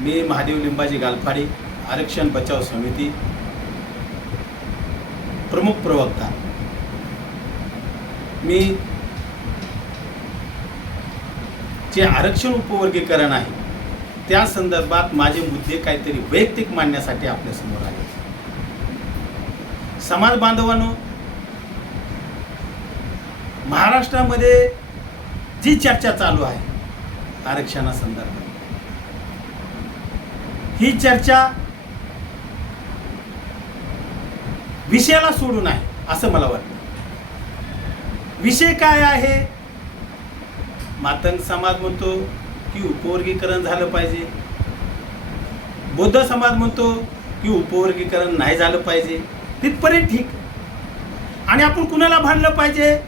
मी महादेव लिंबाजी गालफाडी, आरक्षण बचाव समिती प्रमुख प्रवक्ता। मी जे आरक्षण उपवर्गीकरण आहे त्या संदर्भात माझे मुद्दे काहीतरी वैयक्तिक मांडण्यासाठी आपल्या समोर आले। समाज बांधवांनो, महाराष्ट्रामध्ये जी चर्चा चालू आहे आरक्षणासंदर्भात, ही चर्चा विषयाला सोडून आहे असं मला वाटतं। विषय काय आहे? मातंग समाज म्हणतो की उपवर्गीकरण झालं पाहिजे, बौद्ध समाज म्हणतो की उपवर्गीकरण नाही झालं पाहिजे, तिथपर्यंत ठीक। आणि आपण कुणाला भांडलं पाहिजे?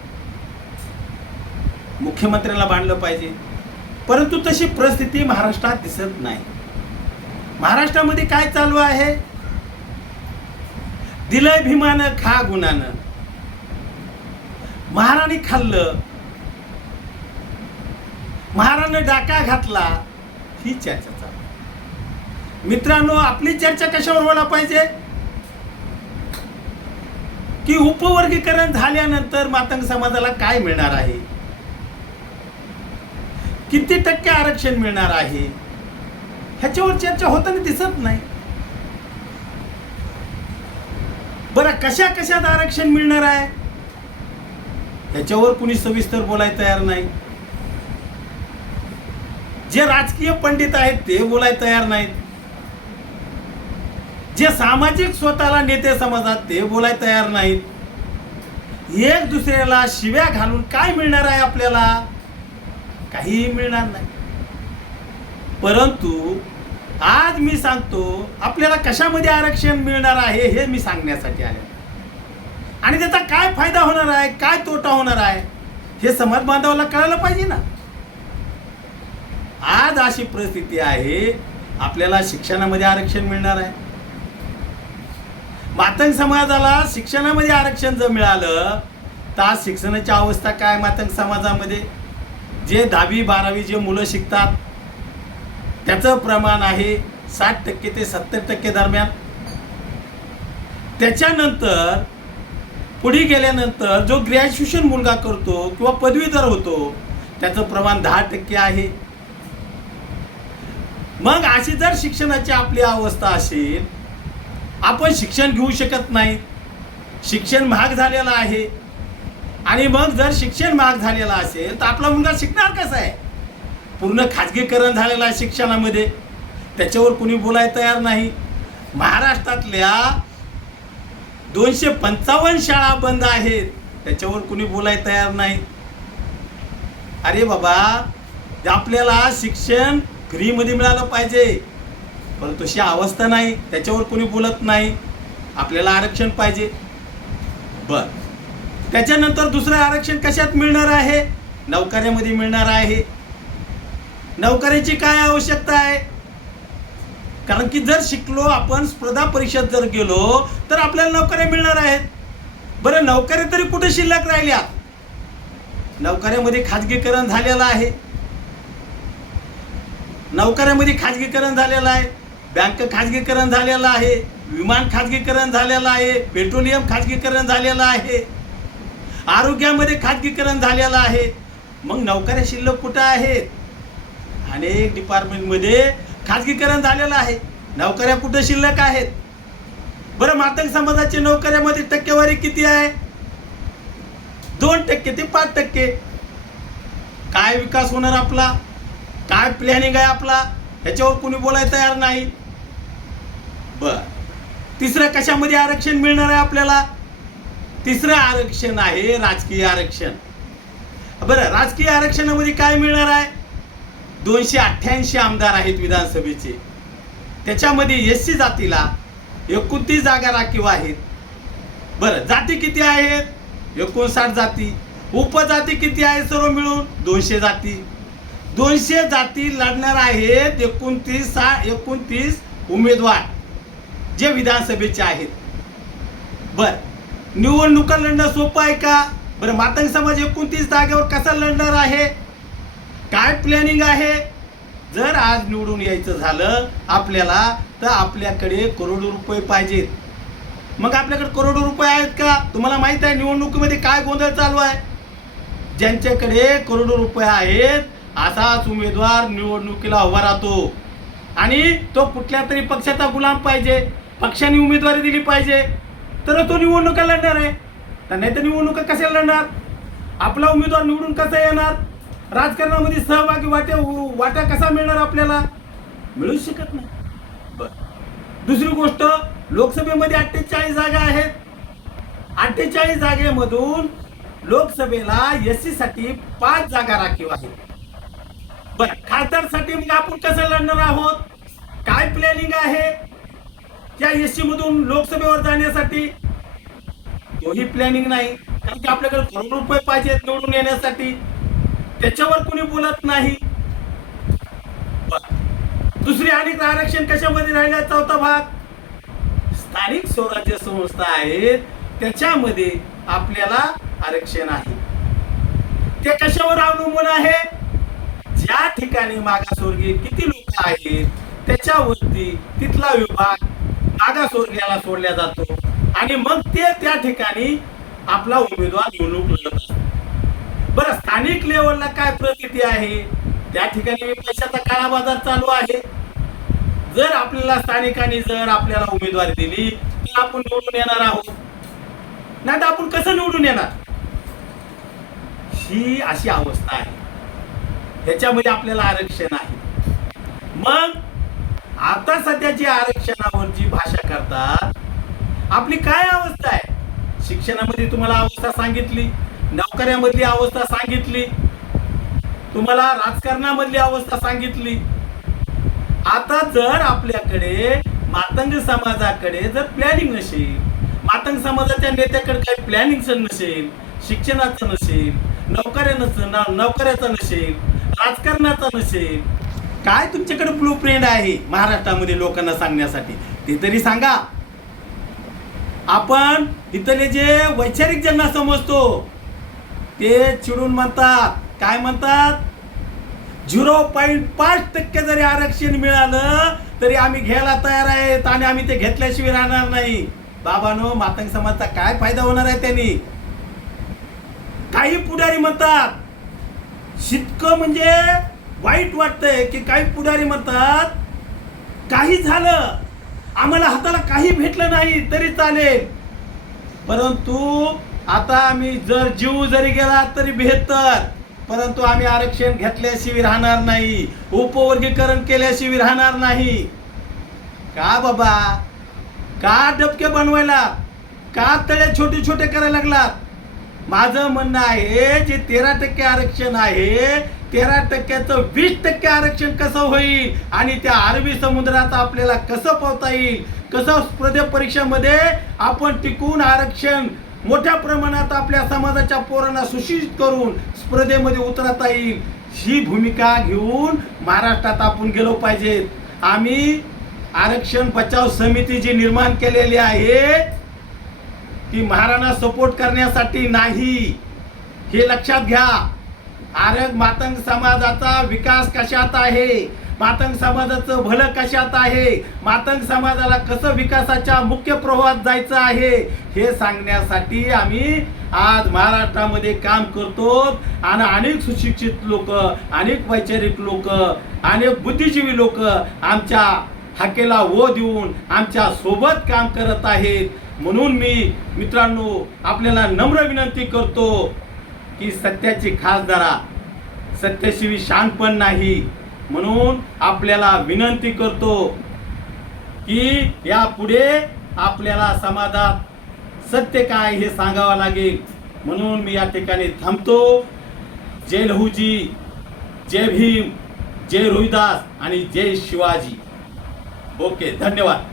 मुख्यमंत्र्याला भांडलं पाहिजे। परंतु तशी परिस्थिती महाराष्ट्रात दिसत नाही। महाराष्ट्रामध्ये काय चालू आहे? दिलंय भीमानं खा गुणानं, महाराणी खाल्लं, महारानं डाका घातला, ही चर्चा चालू। मित्रांनो, आपली चर्चा कशावर व्हायला पाहिजे की उपवर्गीकरण झाल्यानंतर मातंग समाजाला काय मिळणार आहे, किती टक्के आरक्षण मिळणार आहे, ह्याच्यावर चर्चा होताना दिसत नाही। बरं, कशा कशात आरक्षण मिळणार आहे ह्याच्यावर कुणी सविस्तर बोलायला तयार नाही। जे राजकीय पंडित आहेत ते बोलायला तयार नाहीत, जे सामाजिक स्वतःला नेते समजतात ते बोलायला तयार नाहीत। एक दुसऱ्याला शिव्या घालून काय मिळणार आहे आपल्याला? काहीही मिळणार नाही। परंतु आज मी सांगतो आपल्याला कशामध्ये आरक्षण मिळणार आहे हे मी सांगण्यासाठी आले, आणि त्याचा काय फायदा होणार आहे, काय तोटा होणार आहे हे समाज बांधवाला कळायला पाहिजे ना। आज अशी परिस्थिती आहे, आपल्याला शिक्षणामध्ये आरक्षण मिळणार आहे। मातंग समाजाला शिक्षणामध्ये आरक्षण जर मिळालं तर आज शिक्षणाची अवस्था काय मातंग समाजामध्ये? जे 10वी 12वी जे मुलं शिकतात त्याचं प्रमाण आहे 60% ते 70% दरम्यान। त्याच्यानंतर पुढे गेल्यानंतर जो ग्रॅज्युएशन मुलगा करतो किंवा पदवीधर होतो त्याचं प्रमाण 10% आहे। मग अशी जर शिक्षणाची आपली अवस्था असेल, आपण शिक्षण घेऊ शकत नाही, शिक्षण महाग झालेलं आहे, आणि मग जर शिक्षण महाग झालेलं असेल तर आपला मुलगा शिकणार कसा आहे? पूर्ण खाजगीकरण झालेलं आहे शिक्षणामध्ये, त्याच्यावर कुणी बोलायला तयार नाही। महाराष्ट्रातल्या 255 शाळा बंद आहेत, त्याच्यावर कुणी बोलायला तयार नाही। अरे बाबा, आपल्याला शिक्षण फ्रीमध्ये मिळालं पाहिजे, पण तशी अवस्था नाही, त्याच्यावर कोणी बोलत नाही। आपल्याला आरक्षण पाहिजे। बर, त्याच्यानंतर दुसरं आरक्षण कशात मिळणार आहे? नोकऱ्यामध्ये मिळणार आहे। नोकरीची काय आवश्यकता आहे? कारण की जर शिकलो आपण, स्पर्धा परीक्षेत जर गेलो तर आपल्याला नोकऱ्या मिळणार आहेत। बरं, नोकऱ्या तरी कुठे शिल्लक राहिल्या? नोकऱ्यामध्ये खाजगीकरण झालेलं आहे, नोकऱ्यामध्ये खाजगीकरण झालेलं आहे, बँक खाजगीकरण झालेलं आहे, विमान खाजगीकरण झालेलं आहे, पेट्रोलियम खाजगीकरण झालेलं आहे, आरोग्यामध्ये खाजगीकरण झालेलं आहे। मग नोकऱ्या शिल्लक कुठं आहेत? अनेक डिपार्टमेंटमध्ये खाजगीकरण झालेलं आहे, नोकऱ्या कुठं शिल्लक आहेत? बरं, मातंग समाजाच्या नोकऱ्यामध्ये टक्केवारी किती आहे? 2% ते 5%। काय विकास होणार आपला? काय प्लॅनिंग आहे आपला? ह्याच्यावर कोणी बोलायला तयार नाही। बर, तिसरं कशामध्ये आरक्षण मिळणार आहे आपल्याला? तिसरं आरक्षण आहे राजकीय आरक्षण। बरं, राजकीय आरक्षणामध्ये काय मिळणार आहे? 288 आमदार आहेत विधानसभेचे, त्याच्यामध्ये एससी जातीला 29 जागा राखीव आहेत। बरं, जाती किती आहेत? 59 जाती। उपजाती किती आहेत? सर्व मिळून 200 जाती। 200 जाती लढणार आहेत 29 उमेदवार जे विधानसभेचे आहेत। बर, निवडणुका लढणं सोपं आहे का? बरं, मातंग समाज 29 जागेवर कसा लढणार आहे? काय प्लॅनिंग आहे? जर आज निवडून यायचं झालं आपल्याला तर आपल्याकडे करोडो रुपये पाहिजेत. मग आपल्याकडे करोडो रुपये आहेत का? तुम्हाला माहित आहे निवडणुकीमध्ये काय गोंधळ चालू आहे. ज्यांच्याकडे करोडो रुपये आहेत असाच उमेदवार निवडणुकीला उभा राहतो आणि तो कुठल्या तरी पक्षाचा गुलाम पाहिजे, पक्षाने उमेदवारी दिली पाहिजे तर तो निवडणुका लढणार आहे. तर नाही तर निवडणुका कशाला लढणार? आपला उमेदवार निवडून कसा येणार? राजकारणामध्ये सहभागी वाटा कसा मिळणार आपल्याला? मिळू शकत नाही. दुसरी गोष्ट, लोकसभेमध्ये 48 जागा आहेत. 48 जागेमधून लोकसभेला एससी साठी 5 जागा राखीव आहेत. बर, खासदारसाठी मग आपण कसं लढणार आहोत? काय प्लॅनिंग आहे त्या एससी मधून लोकसभेवर जाण्यासाठी? तोही प्लॅनिंग नाही, कारण की आपल्याकडे करोड रुपये पाहिजेत निवडून येण्यासाठी. त्याच्यावर कोणी बोलत नाही. दुसरी अनेक आरक्षण कशामध्ये राहिला? चौथा भाग स्थानिक स्वराज्य संस्था आहेत त्याच्यामध्ये आपल्याला आरक्षण आहे. ते कशावर अवलंबून आहे? ज्या ठिकाणी मागासवर्गीय किती लोक आहेत त्याच्यावरती तिथला विभाग मागासवर्गीयाला सोडला जातो आणि मग ते त्या ठिकाणी आपला उमेदवार निवडणूक लढत असतो. बरं, स्थानिक लेवलला काय परिस्थिती आहे? त्या ठिकाणी पैशाचा काळा बाजार चालू आहे. जर आपल्याला स्थानिकांनी जर आपल्याला उमेदवारी दिली तर आपण निवडून येणार आहोत, नाही तर आपण कसं निवडून येणार? ही अशी अवस्था आहे. ह्याच्यामध्ये आपल्याला आरक्षण आहे. मग आता सध्याची आरक्षणावरची भाषा करतात. आपली काय अवस्था आहे? शिक्षणामध्ये तुम्हाला अवस्था सांगितली, नोकऱ्यामधली अवस्था सांगितली, तुम्हाला राजकारणामधली अवस्था सांगितली. आता जर आपल्याकडे मातंग समाजाकडे जर प्लॅनिंग नसेल, मातंग समाजाच्या नेत्याकडे काही प्लॅनिंग नसेल, शिक्षणाचं नसेल, नोकऱ्याचं नसेल, राजकारणाचा नसेल, काय तुमच्याकडे ब्लूप्रिंट आहे महाराष्ट्रामध्ये लोकांना सांगण्यासाठी? ते तरी सांगा. आपण इथले जे वैचारिक ज्यांना समजतो ते चिडून म्हणतात, काय म्हणतात? 0.5% जरी आरक्षण मिळालं तरी आम्ही घ्यायला तयार आहेत आणि आम्ही ते घेतल्याशिवाय राहणार नाही. बाबांनो, मातंग समाजाचा काय फायदा होणार आहे त्यांनी? काही पुढारी म्हणतात, शितकं म्हणजे वाईट वाटतंय की काही पुढारी म्हणतात काही झालं आम्हाला हाताला काही भेटलं नाही तरी चालेल, परंतु आता आम्ही जर जीव जरी गेला तरी बेहतर, परंतु आम्ही आरक्षण घेतल्याशिवाय राहणार नाही, उपवर्गीकरण केल्याशिवाय राहणार नाही. का बाबा? का डबके बनवायला? का तळे छोटे छोटे करायला लागलात? माझं म्हणणं आहे जे 13% आरक्षण आहे 13%चं 20% आरक्षण कसं होईल आणि त्या अरबी समुद्रात आपल्याला कसं पोहता येईल, कसं स्पर्धा परीक्षामध्ये आपण टिकून आरक्षण मोठ्या प्रमाणात आपल्या समाजाच्या पोरांना सुशिक्षित करून स्पर्धेमध्ये उतरता येईल, ही भूमिका घेऊन महाराष्ट्रात आपण गेलो पाहिजेत. आम्ही आरक्षण बचाव समिती जी निर्माण केलेली आहे ती महाराणा सपोर्ट करण्यासाठी नाही, हे लक्षात घ्या. मातंग समाजाचा विकास कशात आहे, मातंग समाजाचं भलं कशात आहे, मातंग समाजाला कसं विकासाच्या मुख्य प्रवाहात जायचं आहे हे सांगण्यासाठी आम्ही आज महाराष्ट्रामध्ये काम करतो. आणि अनेक सुशिक्षित लोक, अनेक वैचारिक लोक, अनेक बुद्धिजीवी लोक आमच्या हाकेला वो देऊन आमच्या सोबत काम करत आहेत. म्हणून मी मित्रांनो आपल्याला नम्र विनंती करतो की सत्याची खास धरा, सत्याशिवाय शानपण नाही. म्हणून आपल्याला विनंती करतो की यापुढे आपल्याला समाजात सत्य काय हे सांगावं लागेल. म्हणून मी या ठिकाणी थांबतो. जय लहूजी, जय भीम, जय रोहिदास आणि जय शिवाजी. ओके, धन्यवाद.